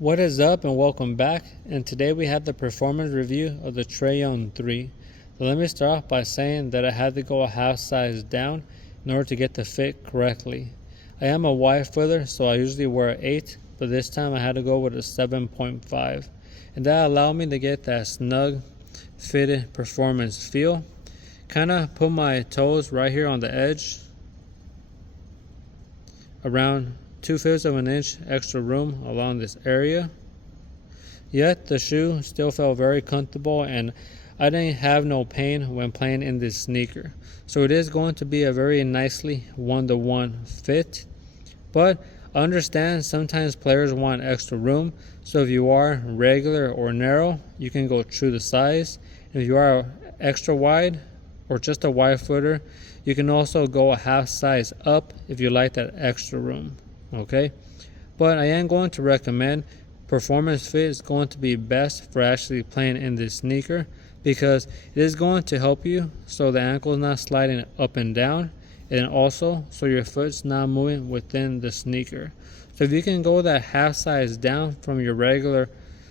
What is up and welcome back, and today we have the performance review of the Trae 3. So let me start off by saying that I had to go a half size down in order to get the fit correctly. I am a wide footer, so I usually wear an 8, but this time I had to go with a 7.5, and that allowed me to get that snug fitted performance feel. Kind of put my toes right here on the edge, around 2/5 of an inch extra room along this area. Yet the shoe still felt very comfortable, and I didn't have no pain when playing in this sneaker. So it is going to be a very nicely one-to-one fit. But I understand sometimes players want extra room, so if you are regular or narrow, you can go true to size. If you are extra wide or just a wide footer, you can also go a half size up if you like that extra room. Okay, but I am going to recommend performance fit is going to be best for actually playing in this sneaker, because it is going to help you so the ankle is not sliding up and down, and also so your foot's not moving within the sneaker. So if you can go that half size down from your regular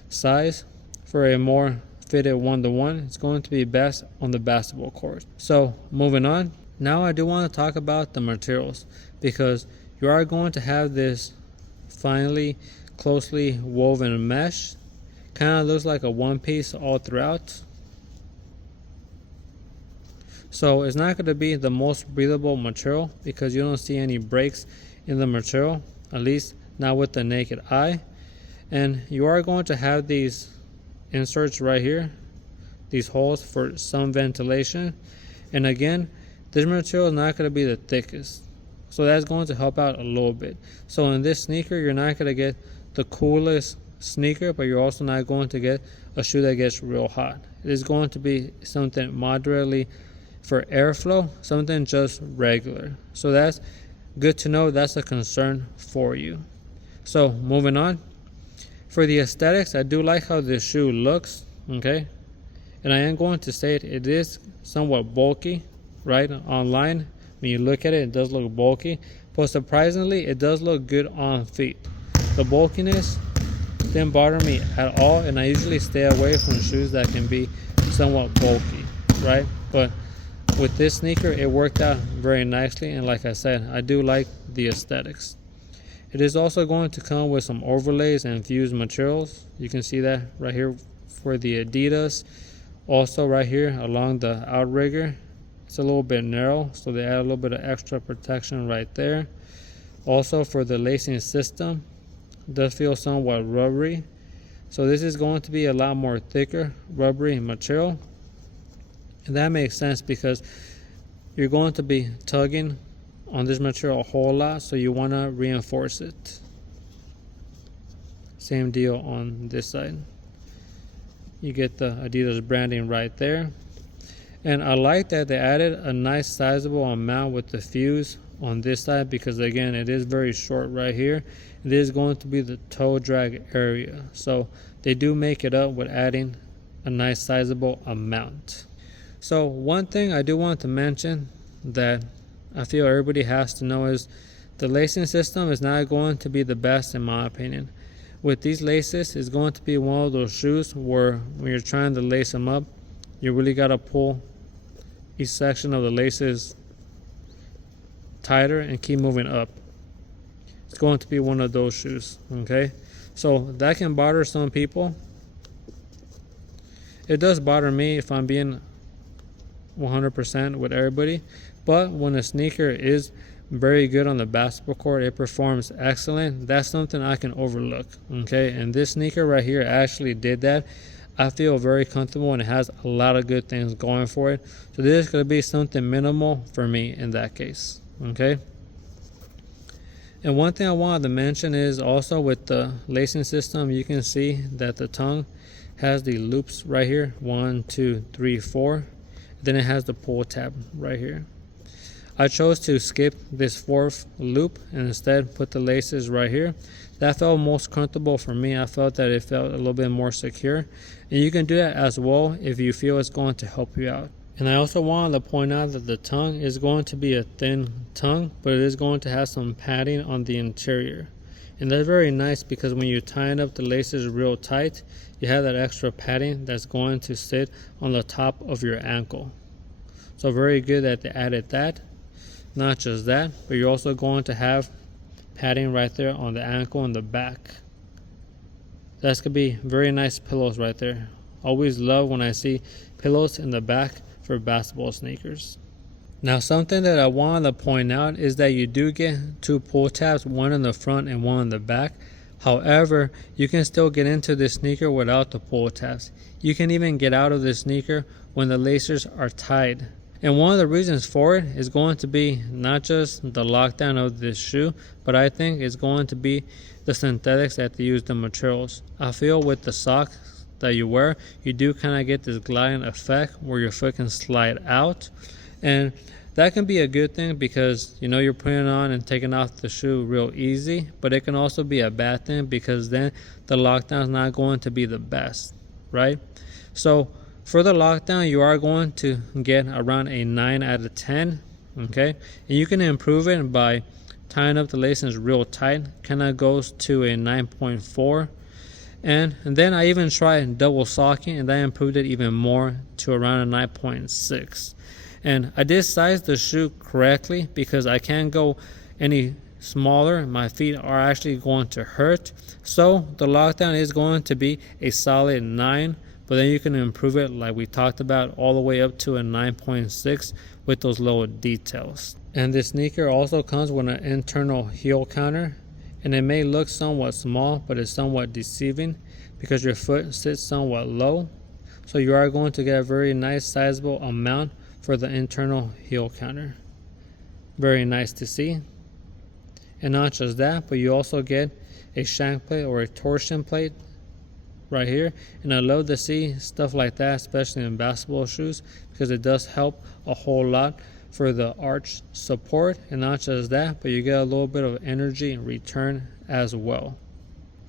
size for a more fitted one-to-one, it's going to be best on the basketball court. So moving on, now I do want to talk about the materials, because you are going to have this finely closely woven mesh. Kind of looks like a one piece all throughout. So it's not going to be the most breathable material, because you don't see any breaks in the material, at least not with the naked eye. And you are going to have these inserts right here, these holes for some ventilation. And again, this material is not going to be the thickest, so that's going to help out a little bit. So in this sneaker, you're not going to get the coolest sneaker, but you're also not going to get a shoe that gets real hot. It is going to be something moderately for airflow, something just regular. So that's good to know. That's a concern for you. So moving on, for the aesthetics, I do like how this shoe looks. Okay, and I am going to say it is somewhat bulky, right? Online, when you look at it, it does look bulky, but surprisingly, it does look good on feet. The bulkiness didn't bother me at all, and I usually stay away from shoes that can be somewhat bulky, right? But with this sneaker, it worked out very nicely, and like I said, I do like the aesthetics. It is also going to come with some overlays and fused materials. You can see that right here for the Adidas. Also right here along the outrigger, it's a little bit narrow, so they add a little bit of extra protection right there. Also for the lacing system, it does feel somewhat rubbery, so this is going to be a lot more thicker rubbery material, and that makes sense because you're going to be tugging on this material a whole lot, so you want to reinforce it. Same deal on this side. You get the Adidas branding right there. And I like that they added a nice sizable amount with the fuse on this side, because again, it is very short right here. It is going to be the toe drag area, so they do make it up with adding a nice sizable amount. So one thing I do want to mention that I feel everybody has to know is the lacing system is not going to be the best, in my opinion. With these laces, it's going to be one of those shoes where when you're trying to lace them up, you really got to pull each section of the laces tighter and keep moving up. It's going to be one of those shoes, okay? So that can bother some people. It does bother me, if I'm being 100% with everybody, but when a sneaker is very good on the basketball court, it performs excellent. That's something I can overlook, okay? And this sneaker right here actually did that. I feel very comfortable, and it has a lot of good things going for it. So this is going to be something minimal for me in that case, okay? And one thing I wanted to mention is also with the lacing system, you can see that the tongue has the loops right here, 1, 2, 3, 4. Then it has the pull tab right here. I chose to skip this fourth loop and instead put the laces right here. That felt most comfortable for me. I felt that it felt a little bit more secure, and you can do that as well if you feel it's going to help you out. And I also wanted to point out that the tongue is going to be a thin tongue, but it is going to have some padding on the interior. And that's very nice because when you tighten up the laces real tight, you have that extra padding that's going to sit on the top of your ankle. So very good that they added that. Not just that, but you're also going to have padding right there on the ankle and the back. That's going to be very nice pillows right there. Always love when I see pillows in the back for basketball sneakers. Now something that I wanted to point out is that you do get 2 pull tabs, one in the front and one in the back. However, you can still get into this sneaker without the pull tabs. You can even get out of this sneaker when the laces are tied. And one of the reasons for it is going to be not just the lockdown of this shoe, but I think it's going to be the synthetics that they use, the materials. I feel with the socks that you wear, you do kind of get this gliding effect where your foot can slide out. And that can be a good thing because you know you're putting on and taking off the shoe real easy, but it can also be a bad thing because then the lockdown is not going to be the best, right? So for the lockdown, you are going to get around a 9 out of 10, okay? And you can improve it by tying up the laces real tight, kind of goes to a 9.4. And then I even tried double socking, and that improved it even more to around a 9.6. And I did size the shoe correctly because I can't go any smaller. My feet are actually going to hurt. So the lockdown is going to be a solid 9, but then you can improve it like we talked about all the way up to a 9.6 with those little details. And this sneaker also comes with an internal heel counter, and it may look somewhat small, but it's somewhat deceiving because your foot sits somewhat low. So you are going to get a very nice sizable amount for the internal heel counter. Very nice to see. And not just that, but you also get a shank plate or a torsion plate right here. And I love to see stuff like that, especially in basketball shoes, because it does help a whole lot for the arch support. And not just that, but you get a little bit of energy in return as well.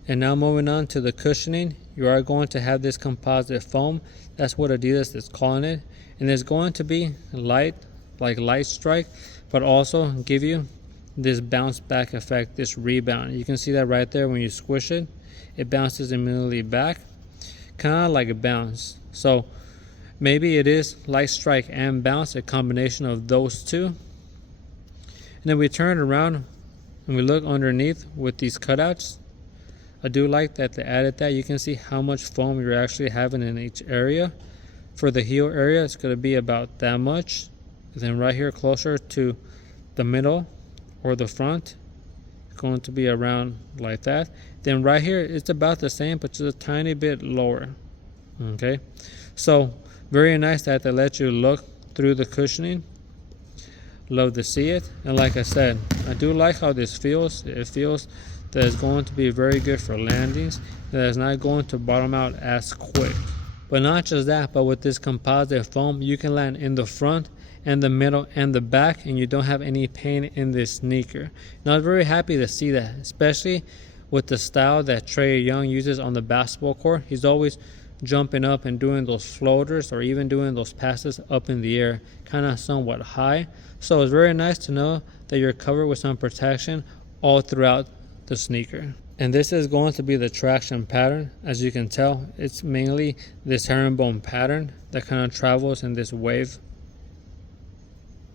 And now moving on to the cushioning, you are going to have this composite foam. That's what Adidas is calling it. And it's going to be light, like light strike, but also give you this bounce back effect, this rebound. You can see that right there when you squish it, it bounces immediately back, kind of like a bounce. So maybe it is light strike and bounce, a combination of those two. And then we turn it around and we look underneath with these cutouts. I do like that they added that. You can see how much foam you're actually having in each area. For the heel area, it's going to be about that much. And then right here closer to the middle or the front, it's going to be around like that. Then right here, it's about the same, but just a tiny bit lower. Okay, so very nice that they let you look through the cushioning. Love to see it. And like I said, I do like how this feels. It feels that it's going to be very good for landings, that it's not going to bottom out as quick. But not just that, but with this composite foam, you can land in the front and the middle and the back, and you don't have any pain in this sneaker. And I was very happy to see that, especially with the style that Trae Young uses on the basketball court. He's always jumping up and doing those floaters or even doing those passes up in the air, kind of somewhat high. So it's very nice to know that you're covered with some protection all throughout the sneaker. And this is going to be the traction pattern. As you can tell, it's mainly this herringbone pattern that kind of travels in this wave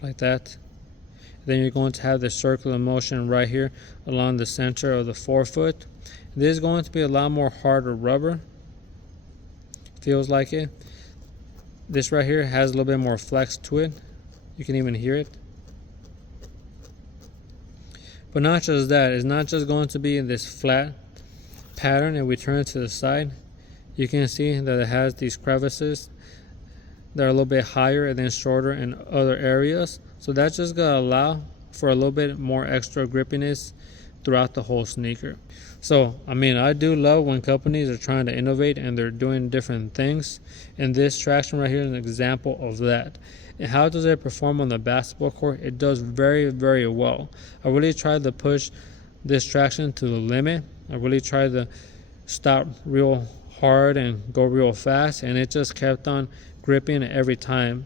like that. Then you're going to have the circular motion right here along the center of the forefoot. This is going to be a lot more harder rubber. Feels like it. This right here has a little bit more flex to it. You can even hear it. But not just that, it's not just going to be in this flat pattern. And we turn to the side, you can see that it has these crevices that are a little bit higher and then shorter in other areas. So that's just going to allow for a little bit more extra grippiness throughout the whole sneaker. So, I mean, I do love when companies are trying to innovate and they're doing different things. And this traction right here is an example of that. And how does it perform on the basketball court? It does very, very well. I really tried to push this traction to the limit. I really tried to stop real hard and go real fast, and it just kept on gripping every time.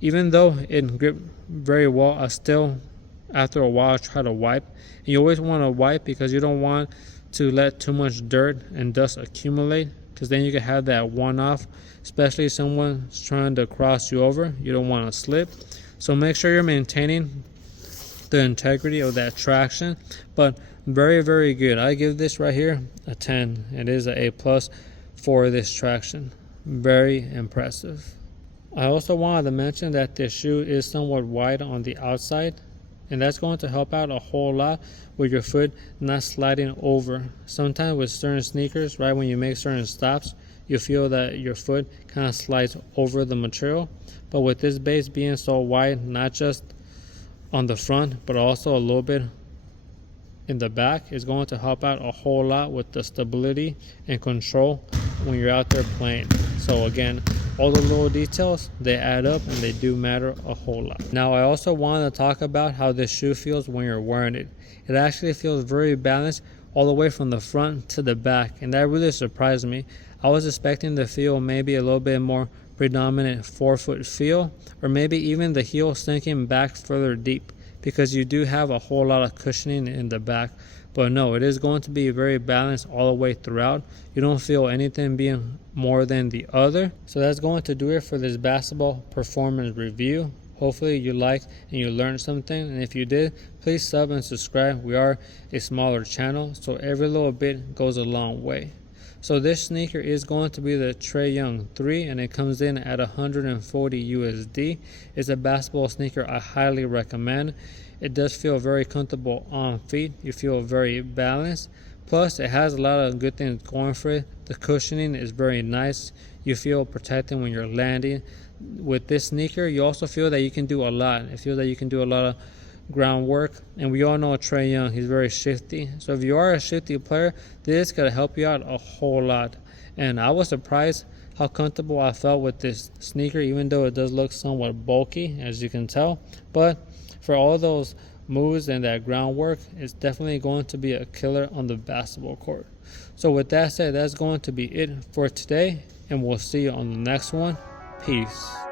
Even though it gripped very well, I still after a while try to wipe. And you always want to wipe because you don't want to let too much dirt and dust accumulate, because then you can have that one off, especially if someone's trying to cross you over. You don't want to slip. So make sure you're maintaining the integrity of that traction. But very, very good. I give this right here a 10. It is an A+ for this traction. Very impressive. I also wanted to mention that this shoe is somewhat wide on the outside, and that's going to help out a whole lot with your foot not sliding over. Sometimes with certain sneakers, right, when you make certain stops, you feel that your foot kind of slides over the material. But with this base being so wide, not just on the front but also a little bit in the back, is going to help out a whole lot with the stability and control when you're out there playing. So again, all the little details, they add up and they do matter a whole lot. Now I also wanted to talk about how this shoe feels when you're wearing it. It actually feels very balanced all the way from the front to the back, and that really surprised me. I was expecting to feel maybe a little bit more predominant forefoot feel, or maybe even the heel sinking back further deep, because you do have a whole lot of cushioning in the back. But no, it is going to be very balanced all the way throughout. You don't feel anything being more than the other. So that's going to do it for this basketball performance review. Hopefully you liked and you learned something, and if you did, please sub and subscribe. We are a smaller channel, so every little bit goes a long way. So this sneaker is going to be the Trae 3, and it comes in at 140 USD. It's a basketball sneaker I highly recommend. It does feel very comfortable on feet. You feel very balanced. Plus, it has a lot of good things going for it. The cushioning is very nice. You feel protected when you're landing. With this sneaker, you also feel that you can do a lot. It feels that you can do a lot of groundwork, and we all know Trae, he's very shifty. So if you are a shifty player, this is going to help you out a whole lot. And I was surprised how comfortable I felt with this sneaker, even though it does look somewhat bulky, as you can tell. But for all those moves and that groundwork, it's definitely going to be a killer on the basketball court. So with that said, that's going to be it for today, and we'll see you on the next one. Peace.